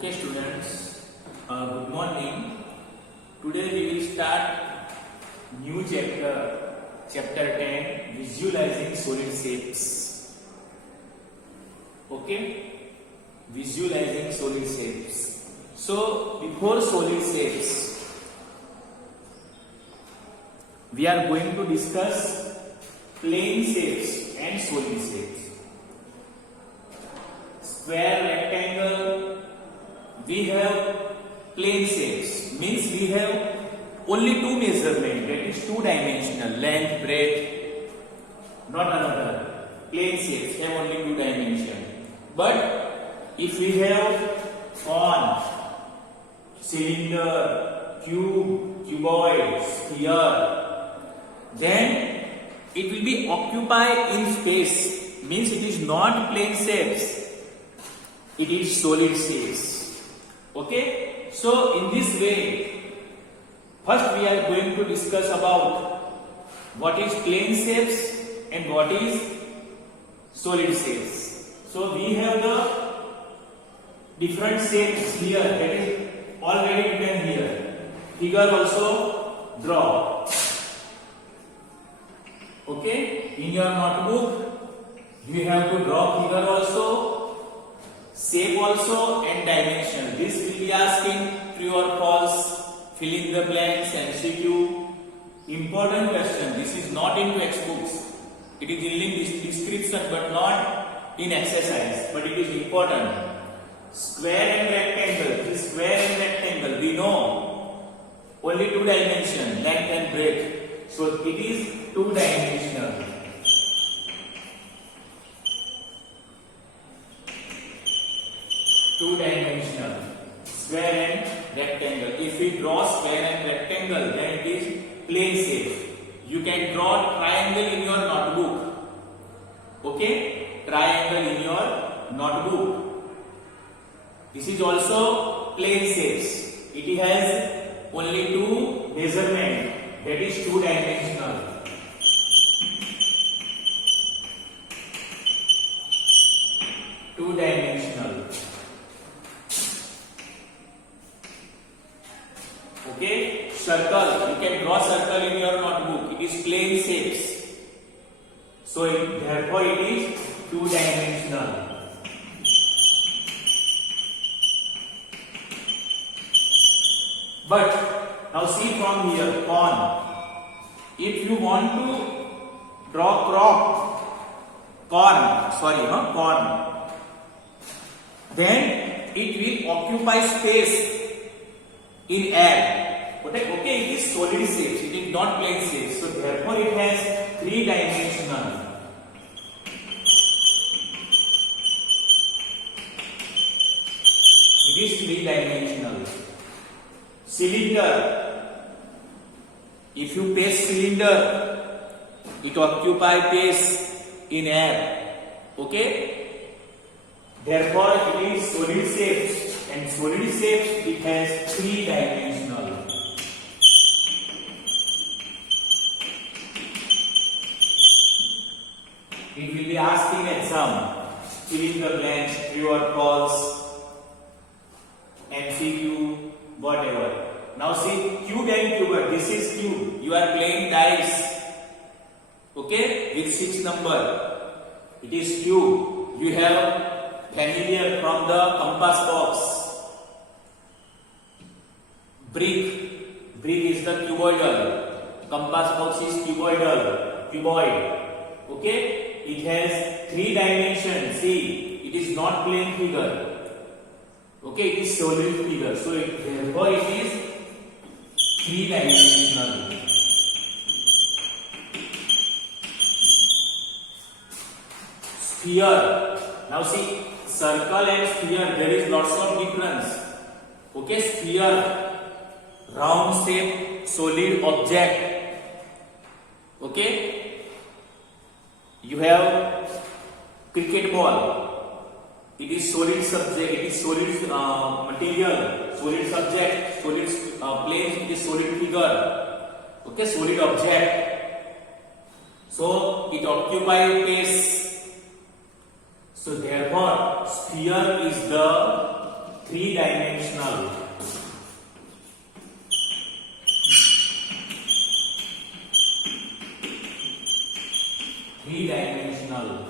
Okay students, good morning. Today we will start new chapter 10, visualizing solid shapes. Okay, visualizing solid shapes. So before solid shapes, we are going to discuss plane shapes and solid shapes. Square, rectangle, we have plane shapes, means we have only two measurement, that is two dimensional, length, breadth, not another. Plane shapes have only two dimension. But if we have cone, cylinder, cube, cuboid, sphere, then it will be occupied in space, means it is not plane shapes, it is solid shapes. Okay, so in this way, first we are going to discuss about what is plane shapes and what is solid shapes. So we have the different shapes here, that is already written here. Figure also draw. Okay, in your notebook you have to draw figure also, shape also, and dimension. This will be asking true or false, fill in the blanks, MCQ. Important question. This is not in textbooks. It is in description but not in exercise. But it is important. Square and rectangle. This square and rectangle, we know only two dimension, length and breadth. So it is two dimensional. Two-dimensional, square and rectangle. If we draw square and rectangle, then it is plane shape. You can draw triangle in your notebook. Okay, triangle in your notebook. This is also plane shapes. It has only two measurement, that is two-dimensional. Two-dimensional. Okay, circle. You can draw circle in your notebook. It is plane shapes. So therefore it is two-dimensional. But now see from here, cone. If you want to draw cone, then it will occupy space in air. Okay, it is solid shapes, it is not plane shapes. So therefore it has three-dimensional. It is three-dimensional. Cylinder. If you place cylinder, it occupies space in air. Okay? Therefore it is solid shapes, and solid shapes it has three-dimensional. It will be asking exam, fill in the blanks, true or false, MCQ, whatever. Now see cube and cube. This is cube. You are playing dice. Okay, with 6 number. It is cube. You have familiar from the compass box. Brick. Brick is the cuboidal. Compass box is cuboid. Okay. It has three dimensions. See, it is not plane figure. Okay, it is solid figure. So therefore it is three-dimensional. Sphere. Now see, circle and sphere, there is lots of difference. Okay, sphere, round shape, solid object. Okay. You have cricket ball. It is solid subject. It is solid material. Solid subject. Solid plane. It is solid figure. Okay, solid object. So it occupies space. So therefore, sphere is the three-dimensional. Three-dimensional.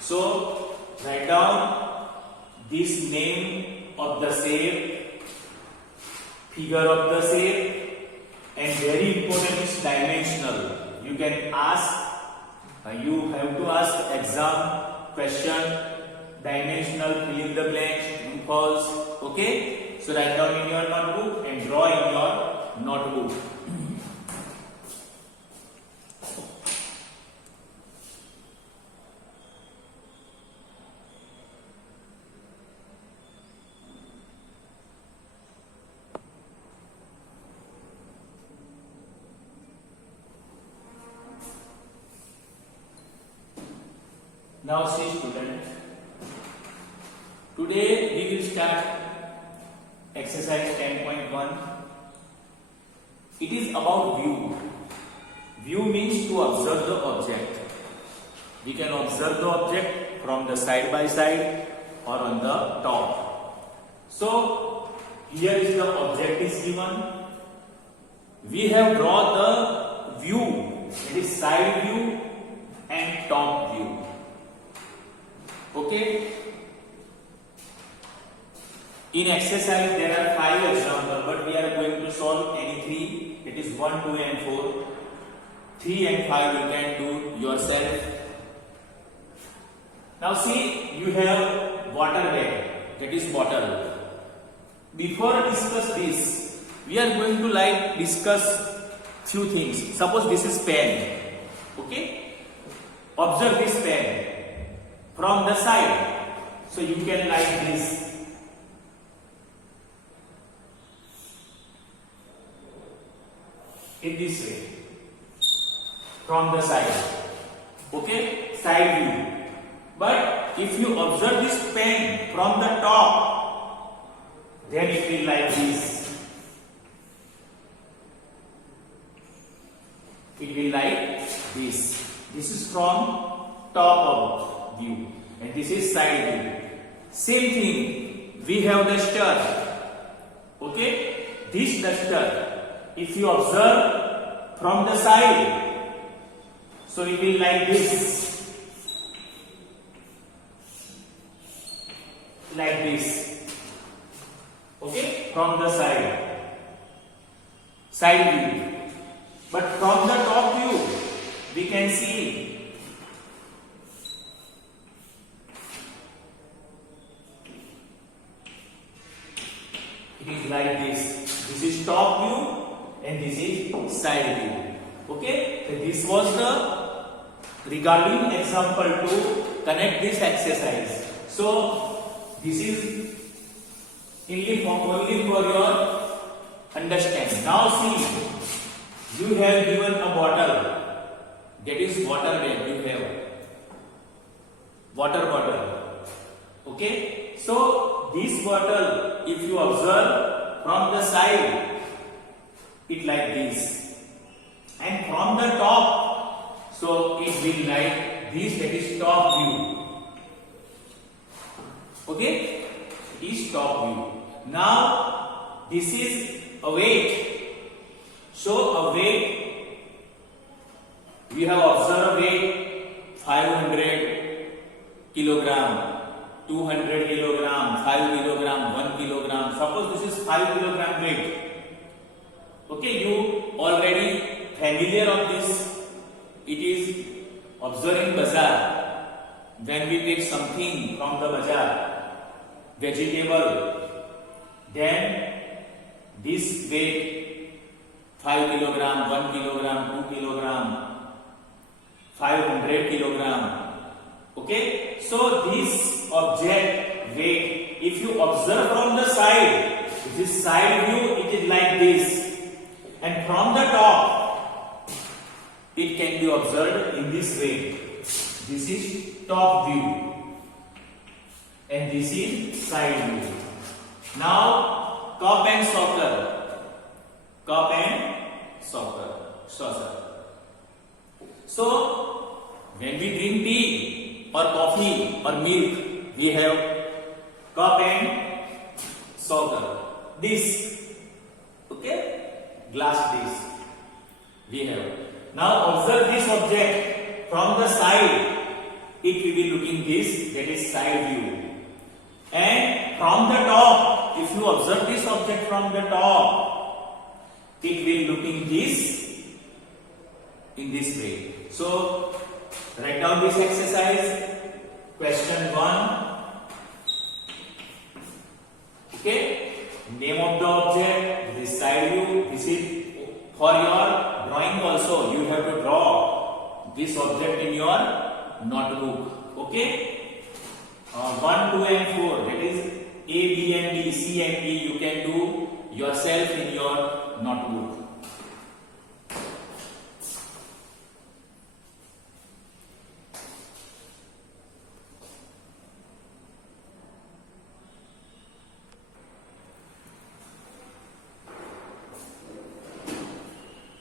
So write down this name of the shape, figure of the shape, and very important is dimensional. You can ask, you have to ask exam question, dimensional, fill in the blanks, true, false. Okay, so write down in your notebook and draw in your notebook. Now see students, today we will start exercise 10.1. It is about view. View means to observe the object. We can observe the object from the side by side or on the top. So here is the object is given. We have drawn the view, it is side view and top view. Okay, in exercise there are 5 examples, but we are going to solve any 3. It is 1, 2 and 4. 3 and 5 you can do yourself. Now see, you have water bag, that is bottle. Before discuss this, we are going to discuss few things. Suppose this is pen. Okay, observe this pen from the side, so you can like this. In this way, from the side. Okay, side view. But if you observe this pen from the top, then it will like this. It will like this. This is from top of view, and this is side view. Same thing, we have duster. Okay, this duster, if you observe from the side, so it will like this, like this. Okay, from the side view. But from the top view, we can see it is like this. This is top view and this is side view. Okay, so this was the regarding example to connect this exercise. So this is only for your understanding. Now see, you have given a bottle, that is water bag. You have water bottle. Okay, so this bottle, if you observe from the side, it like this, and from the top, so it will like this, that is top view. Okay, it is top view. Now this is a weight. So a weight, we have observed weight 500 kilogram, 200 kilogram, 5 kilogram, 1 kilogram. Suppose this is 5 kilogram weight. Okay, you already familiar of this. It is observing bazaar. When we take something from the bazaar, vegetable, then this weight 5 kilogram, 1 kilogram, 2 kilogram, 500 kilogram. Okay, so this object weight, if you observe from the side, this side view, it is like this, and from the top, it can be observed in this way. This is top view, and this is side view. Now cup and saucer. Cup and saucer. So when we drink tea or coffee or milk, we have cup and soccer. Disc. Okay? Glass disc. We have. Now observe this object from the side. It will be looking this, that is side view. And from the top, if you observe this object from the top, it will looking this in this way. So write down this exercise. Question 1. Okay. Name of the object, this side view. This is for your drawing also. You have to draw this object in your notebook. Okay. 1, 2 and 4. That is A, B and D, C and D. You can do yourself in your notebook.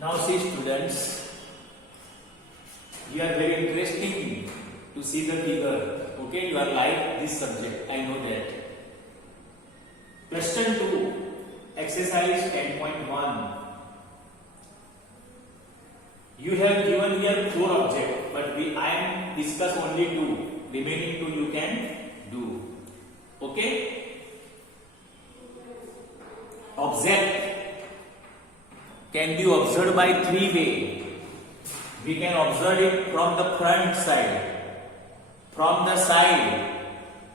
Now see students, you are very interesting to see the figure. Okay, you are like this subject, I know that. Question 2, exercise 10.1. You have given here 4 objects, but I am discuss only 2. Remaining 2 you can do. Okay? Object can be observed by 3 ways. We can observe it from the front side, from the side,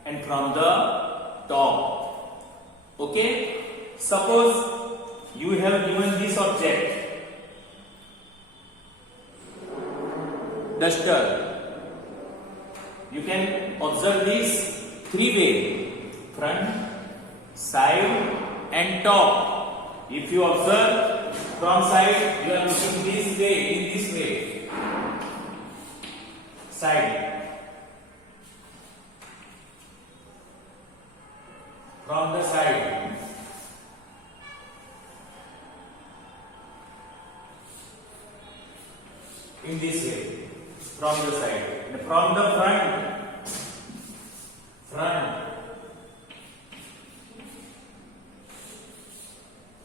and from the top. Okay? Suppose you have given this object, duster. You can observe this 3 ways: front, side, and top. If you observe from side, you are looking this way, in this way. Side. From the side. In this way. From the side. And from the front. Front.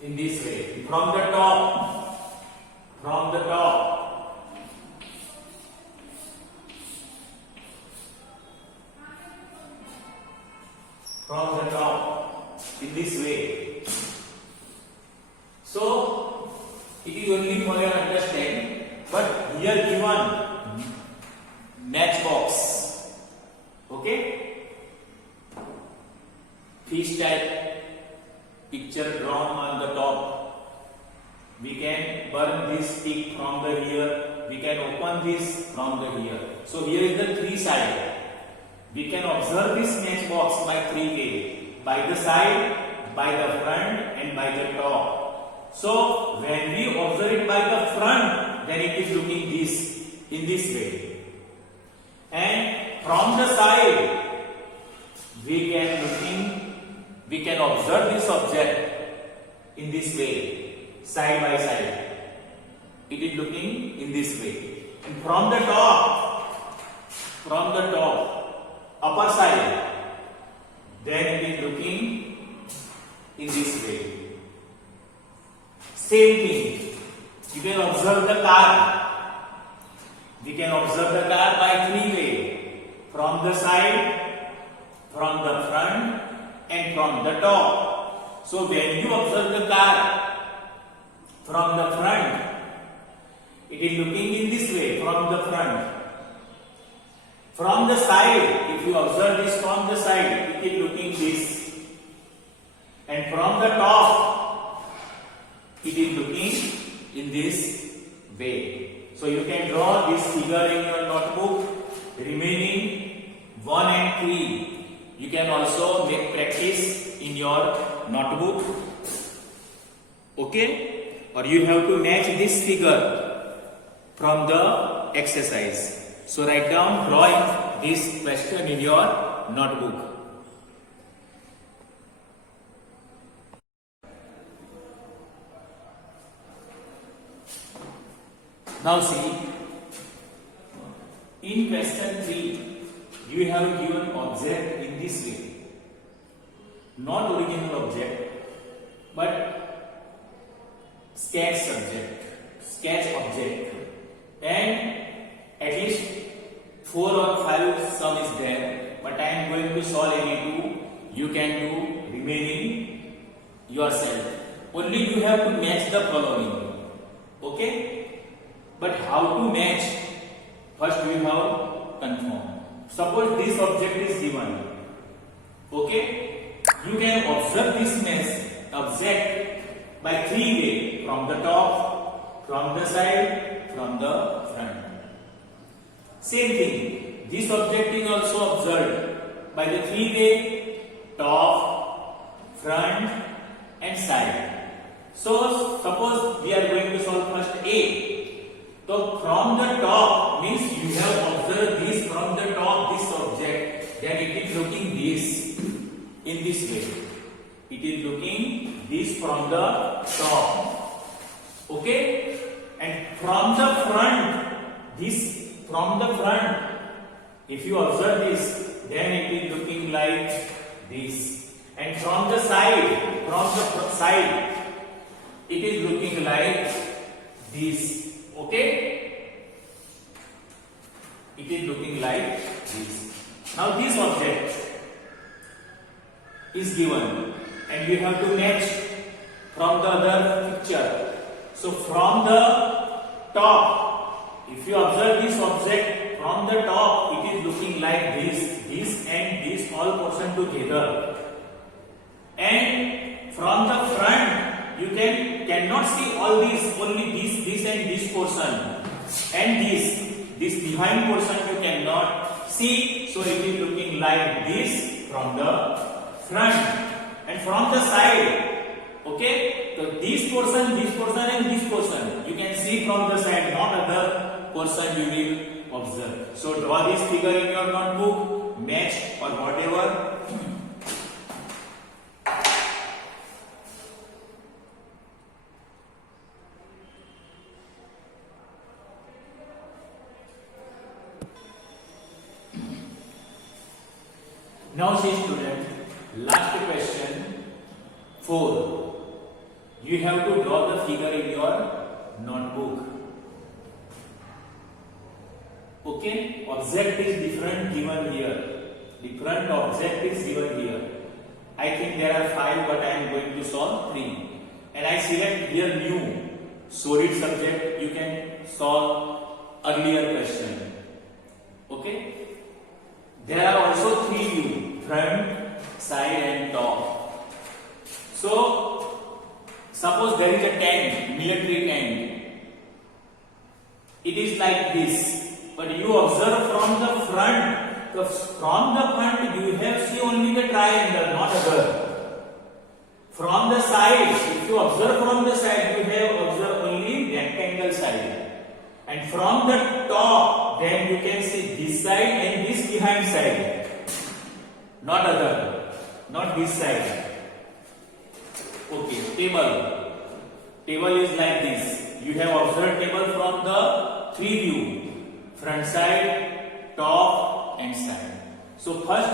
In this way. From the top. From the top. From the top. In this way. So, it is only for your understanding. But here given matchbox. Okay? Fish type picture drawn on the top. We can burn this stick from the here. We can open this from the here. So here is the 3 sides. We can observe this matchbox by 3 ways. By the side, by the front, and by the top. So when we observe it by the front, then it is looking this, in this way. And from the side, we can observe this object in this way, side by side. It is looking in this way. And from the top, upper side, then it is looking in this way. Same thing. You can observe the car. We can observe the car by 3 ways. From the side, from the front, and from the top. So when you observe the car from the front, it is looking in this way, from the front. From the side, if you observe this from the side, it is looking this. And from the top, it is looking in this way. So you can draw this figure in your notebook. Remaining 1 and 3. You can also make practice in your notebook. Okay? Or you have to match this figure from the exercise. So write down, draw this question in your notebook. Now see, in question 3, you have given object in this way. not original object, but sketch subject, sketch object, and at least 4 or 5 sum is there, but I am going to solve any 2. You can do remaining yourself. Only you have to match the following. Okay? But how to match? First we have confirm. Suppose this object is given. Okay? You can observe this mesh object by 3 ways: from the top, from the side, from the front. Same thing. This object is also observed by the 3 ways: top, front, and side. So suppose we are going to solve first A. So from the top means you have observed this from the top, this object, then it is looking this in this way. It is looking this from the top. Okay? And from the front, this from the front, if you observe this, then it is looking like this. And from the side, it is looking like this. Okay? It is looking like this. Now this object is given and you have to match from the other picture. So from the top, if you observe this object from the top, it is looking like this and this all portion together. And from the front, you cannot see all these, only this and this portion, and this behind portion you cannot see. So it is looking like this from the front, and from the side. Okay, so this portion and this portion you can see from the side, not other portion you will observe. So draw this figure in your notebook, match or whatever. Now see student, last question 4. You have to draw the figure in your notebook. Okay, object is different given here. Different object is given here. I think there are 5, but I am going to solve 3. And I select here new solid subject. You can solve earlier question. Okay. There are also 3 views: front, side, and top. So suppose there is a tent, military tent. It is like this, but you observe from the front. From the front you have seen only the triangle, not other. From the side, if you observe from the side, you have observed only rectangle side. And from the top, then you can see this side and this behind side, not other, not this side. Okay, table is like this. You have observed table from the 3 view: front side, top, and side. So first,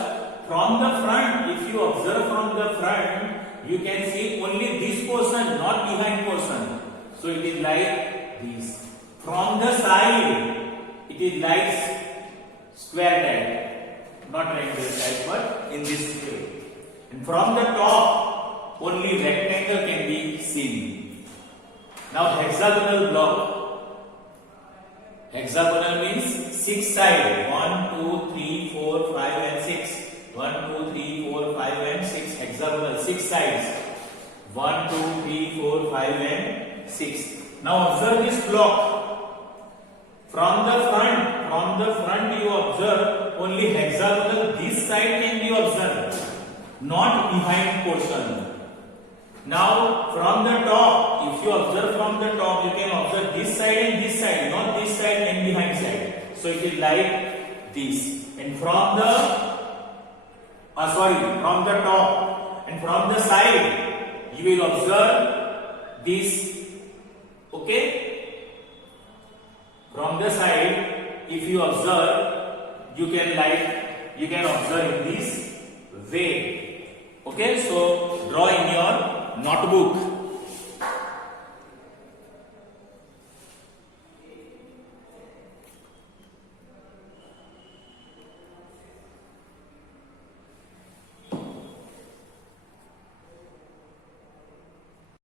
from the front, if you observe from the front, you can see only this portion, not behind portion. So it is like this. From the side, it is like square type, not rectangle type, but in this way. And from the top, only rectangle can be seen. Now hexagonal block. Hexagonal means 6 sides. 1, 2, 3, 4, 5, and 6. 1, 2, 3, 4, 5, and 6. Hexagonal, 6 sides. 1, 2, 3, 4, 5, and 6. Now observe this block. From the front you observe only hexagonal. This side can be observed, not behind portion. Now from the top, if you observe from the top, you can observe this side, not this side and behind side. So it is like this. And from the top and from the side, you will observe this. Okay. From the side, if you observe, you can observe in this way. Okay. Okay, so draw in your notebook.